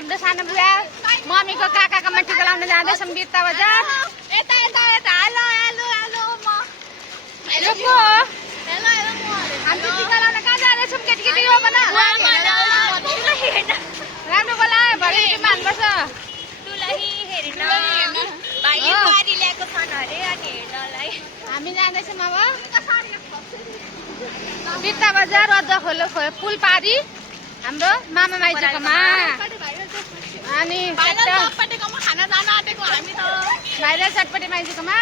हाम्रो सानो बुवा मम्मीको काकाकोमा टिका लाउन जाँदैछौँ बिर्ता बजार। यता यता यता हेलो हेलो हेलो म हेलो को हो? हामी टिका लाउन कहाँ जाँदैछौँ केटीकेटी हो भन। राम्रो बोला भरे मान्नुपर्छ। हामी जाँदैछौँ अब बिर्ता बजार रद्द खोलो पुल पारी हाम्रो मामा माइजूकोमा। अनि खाना जान आँटेको हामी त भाइरल चटपटे माइजूकोमा।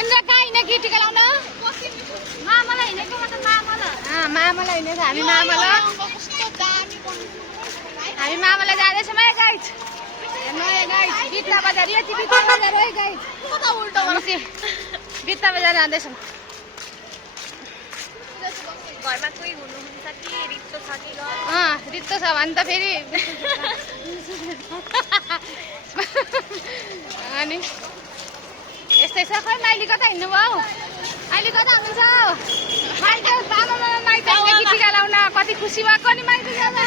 इन्द्र कहाँ हिँड्ने कि टिका लाउन? मामालाई हिँडेको मतलब मामालाई हिँडेको हामी मामालाई जाँदैछौँ है गाइज। हेर्नु है गाइज बिर्ता बजार यो चाहिँ बिर्ता बजार हो है गाइज। उल्टो बिर्ता बजार जाँदैछौँ। घरमा कोही हुनुहुन्छ कि रित्तो छ कि रित्तो छ भने त फेरि अनि यस्तै छ। खै माइली कता हिँड्नु भयो? अहिले कता हुनुहुन्छ? माइली बाबा माइली टिका लाउन कति खुसी भएको नि माइली जाँदा।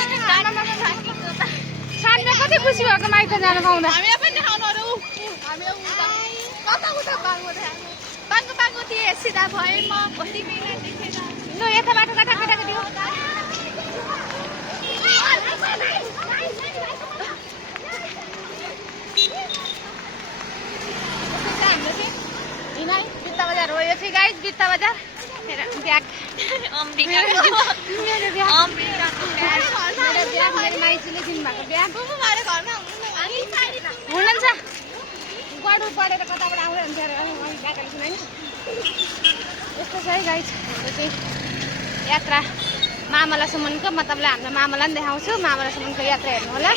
सानो कति खुसी भएको माइली जान पाउँदा। हामीले पनि देखाउनुहरू हामी कता उता बाङ्गो थिएँ सिधा भए म तिमीलाई देखेर लु यता बाटो कता केटाकेटी हो? बिर्ता बजार हो यो चाहिँ गाइज बिर्ता बजार। मेरो ब्याग मेरो माइतीले दिनुभएको ब्याग हुनुहुन्छ। गडु पढेर कताबाट आउँदै हुन्छ ब्यागहरू सुनाइ यस्तो छ है गाइज। हाम्रो चाहिँ यात्रा मामलासम्मको म तपाईँलाई हाम्रो मामलाई पनि देखाउँछु। मामलासम्मको यात्रा हेर्नु होला।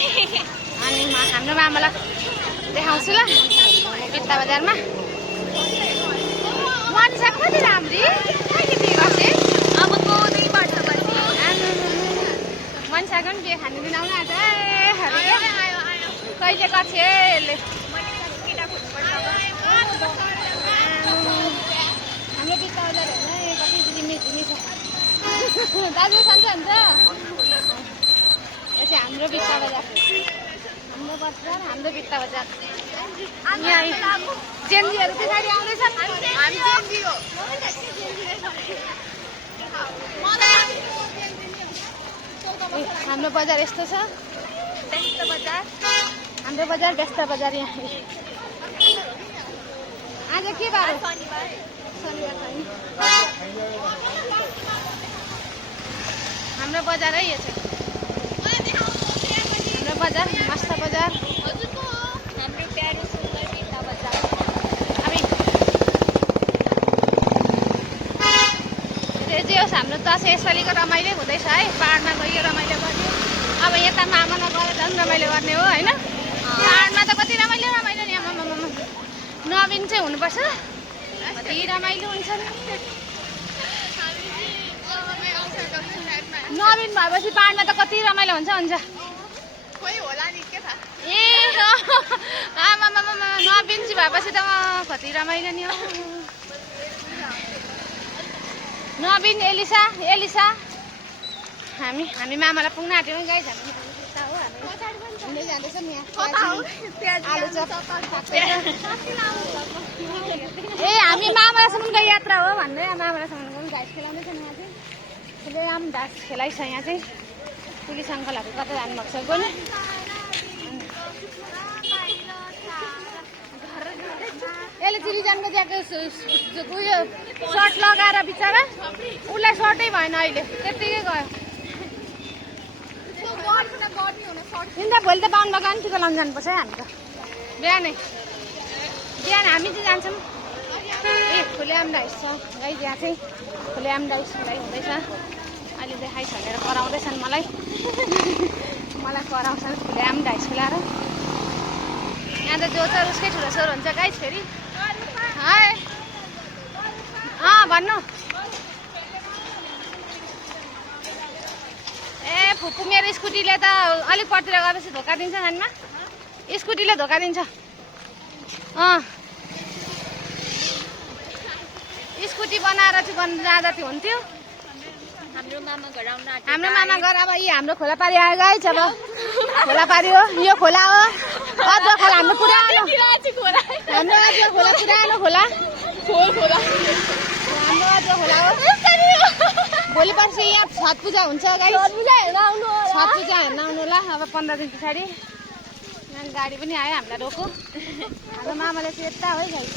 अनि हाम्रो मामला देखाउँछु ल बिर्ता बजारमा। मनिषा कति राम्री कहिले बिहे गर्छे? अबको 2 वर्षपछि मनिषाको पनि बिहे खानु दिन आउनु आज कहिले गर्छे यसले? हाम्रो बिर्ता बजार हेर्नु कति झिमी छ। दाजु सन्चै हुन्छ? यो चाहिँ हाम्रो बिर्ता बजार हाम्रो बिर्ता बजार। यहाँ जेन्जीहरू पछाडि आउँदैछन्। हाम्रो बजार यस्तो छ। व्यस्त बजार हाम्रो बजार व्यस्त बजार। यहाँ आज के बार हो? शनिबार हाम्रो बजार है यो चाहिँ हाम्रो बजार मस्त बजार। हाम्रो प्यारो सुन्दर बिर्ता बजार। जे होस् हाम्रो दसैँ यसपालिको रमाइलो हुँदैछ है। पाहाडमा गयो रमाइलो गर्ने। अब यता मामामा गएर झन् रमाइलो गर्ने हो होइन। पाहाडमा त कति रमाइलो नि आमामा नवीन चाहिँ हुनुपर्छ कति रमाइलो हुन्छ। नवीन भएपछि पाहाडमा त कति रमाइलो हुन्छ। खोइ होला नि के थाहा। ए आमामा नवीन चाहिँ भएपछि त कति रमाइलो नि हो। नवीन एलिसा हामी मामालाई पुग्न आँट्यौँ गाइज। हामी जाँदैछौँ यहाँ आलु चप। ए हामी मामलासम्मको यात्रा हो भन्दै मामलासम्मको पनि घाँस खेलाउँदैछ। यहाँ चाहिँ ठुलो राम्रो घाँस खेलाइछ। यहाँ चाहिँ पुलिस अङ्कलहरू कता जानुभएको छ कोनि। यसले चिलिजानको ज्याकेट उयो सर्ट लगाएर बिचरा उसलाई सर्टै भएन अहिले त्यत्तिकै गयो। इन्द्र भोलि त बाहुन बगान टिका लाउनु जानुपर्छ है हामी त बिहान हामी चाहिँ जान्छौँ। ए खुलेआम डाइस छ गाइज। यहाँ चाहिँ खुलेआम डाइस हुँदैछ। अहिले देखाइसकेर कराउँदैछन् मलाई कराउँछन् खुलेआम डाइस खुलाएर। यहाँ त जो छ उसकै ठुलो स्वर हुन्छ गाइज फेरि। भन्नु ए फुपू मेरो स्कुटीले त अलिक परतिर गएपछि धोका दिन्छ नानीमा। स्कुटीले धोका दिन्छ। स्कुटी बनाएर चाहिँ जाँदा थियो हुन्थ्यो। हाम्रो मामा घर आउन आँटेको। हाम्रो मामा घर अब यी हाम्रो खोला पारी आयो गाइस अब खोला पारी हो यो खोला हो अदुवा खोला हाम्रो पुरानो हाम्रो अदुवा खोला पुरानो खोला हाम्रो अदुवा खोला हो भोलि पर्सि यहाँ छठ पूजा हुन्छ गाइस छठ पूजा हेर्न आउनु ल अब 15 दिन पछाडि यहाँ गाडी पनि आयो हामीलाई रोको हाम्रो मामाले चाहिँ यता हो है गाइस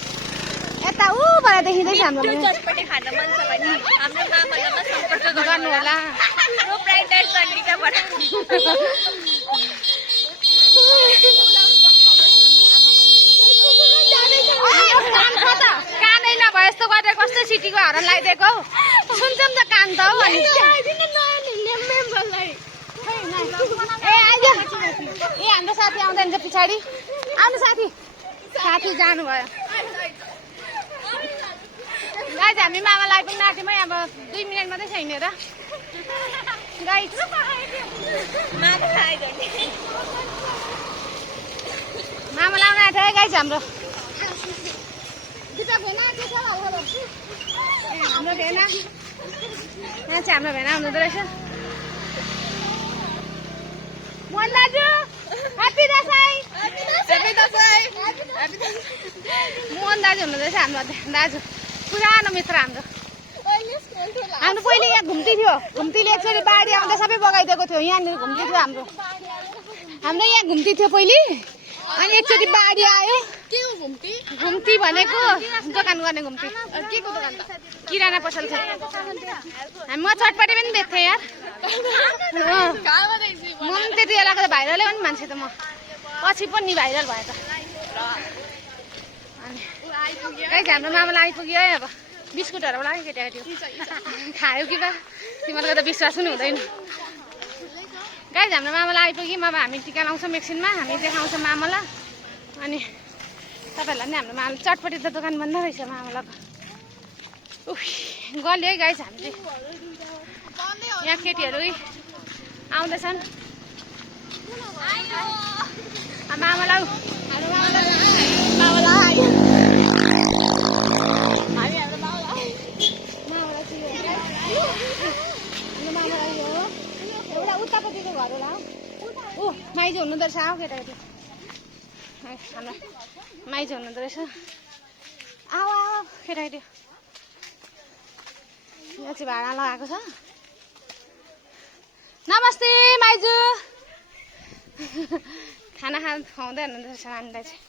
यता उबाट देखिँदैछ हाम्रो चटपटे खान मन छ भने हाम्रो मामालाई सम्पर्क गर्नु होला प्रोप्राइटर चण्डिकाबाट। कानै नभए यस्तो गरेर कस्तो सिटीको हरन लगाइदिएको सुन्छौँ त कान त हो अनि ए आइज ए हाम्रो साथी आउँदैन पछाडि आउनु साथी जानुभयो गाइज हामी मामालाई पनि नाट्यौँ है अब 2 मिनट मात्रै छ हिँडेर गाइज मामा लाउन आएको है गाइज हाम्रो हाम्रो भेना यहाँ चाहिँ हाम्रो भेना हुनुहुँदो रहेछ मोहन दाजु ह्याप्पी दसैँ मोहन दाजु हुनुहुँदो रहेछ हाम्रो दाजु पुरानो मित्र हाम्रो पहिले यहाँ घुम्तीले एकचोटि बाढी आउँदा सबै बगाइदिएको थियो यहाँनिर घुम्ती थियो हाम्रो यहाँ घुम्ती थियो पहिले अनि एकचोटि बाढी आयो घुम्ती भनेको दोकान गर्ने घुम्ती किराना पसल थियो म चटपटे पनि बेच्थेँ यार म पनि त्यति बेलाको त भाइरलै हो नि मान्छे त म पछि पनि भाइरल भयो त अनि हाम्रो मामालाई आइपुग्यो है अब बिस्कुटहरू लाग्यो केटाकेटी खायो कि बा तिमीहरूको त विश्वास पनि हुँदैन गाइज हाम्रो मामालाई आइपुग्यौँ अब हामी टिका लाउँछौँ एकछिनमा हामी देखाउँछौँ मामालाई अनि तपाईँहरूलाई नि हाम्रो मामा चटपटी त दोकान बन्द रहेछ मामालाई गल्यो है गाइज हामी चाहिँ यहाँ केटीहरू आउँदैछन् मामालाई एउटा उतापट्टिको घर होला ऊ माइजू हुनुहुँदो रहेछ आऊ केटाकेटी हाम्रो माइजू हुनुहुँदो रहेछ आऊ केटाकेटी यहाँ चाहिँ भाडा लगाएको छ नमस्ते माइजू खाना खुवाउँदै हुनुहुँदो रहेछ हामीलाई चाहिँ